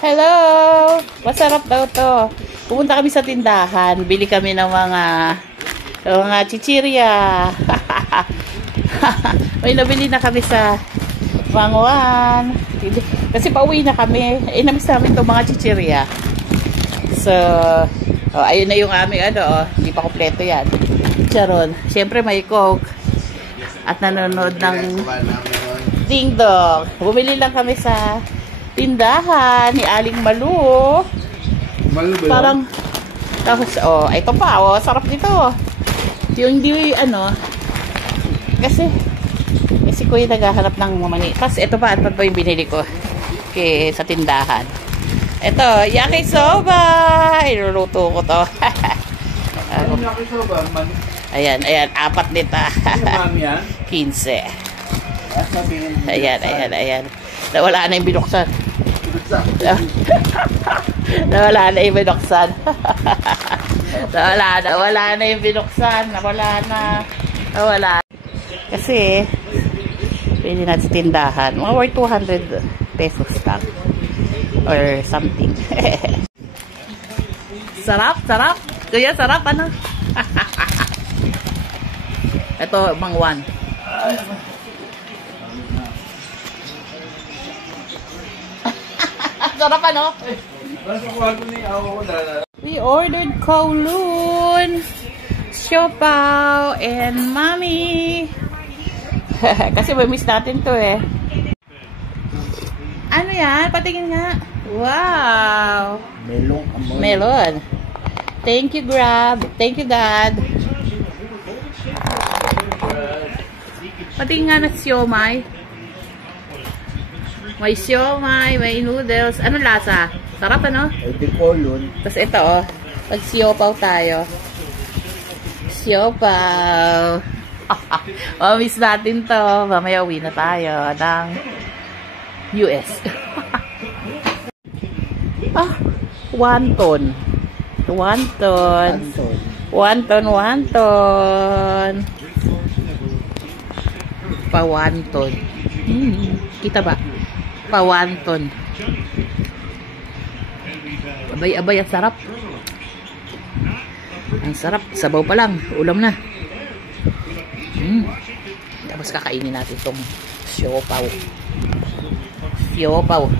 Hello! Masarap daw to. Pupunta kami sa tindahan. Bili kami ng mga chichirya. May nabili na kami sa Mangwan. Kasi pauwi na kami. Namiss namin itong mga chichirya. So, ayun na yung aming hindi pa kompleto yan. Charon. Siyempre may Coke. At nanonood ng Ding Dong. Bumili lang kami sa tindahan ni Aling Malu. Malu ba? Parang, tapos, ito pa, sarap nito. Yung hindi, kasi Kuya naghahanap ng mamani. Tapos, ito pa, ito pa yung binili ko sa tindahan. Ito, yakisoba. Iluluto ko to. Anong yakisoba? Ayan, 4 nito. 15. Ayan. Nawala na yung binuksan. Nawala na yung binuksan. Nawala. Kasi, pwede natin sa tindahan. Mga worth 200 pesos lang. Or something. Sarap. Kuya, sarap, Ito, Mangwan. Sarap, We ordered Kowloon, siopaw, and Mommy. Kasi may miss natin to Ano yan? Patingin nga. Wow. Melon. Thank you, Grab. Thank you, Dad. Patingin nga na siomay. May siomay, may noodles. Ano lasa? Sarap, Ito Kowloon. Tapos ito, pag-siopaw tayo. Siopaw. Miss natin to. Mamaya uwi na tayo ng US. Wonton. Pa-wonton. Kita ba? Pa-wonton. Abay, ang sarap. Ang sarap. Sabaw pa lang. Ulam na. Tapos kakainin natin itong siopaw. Siopaw.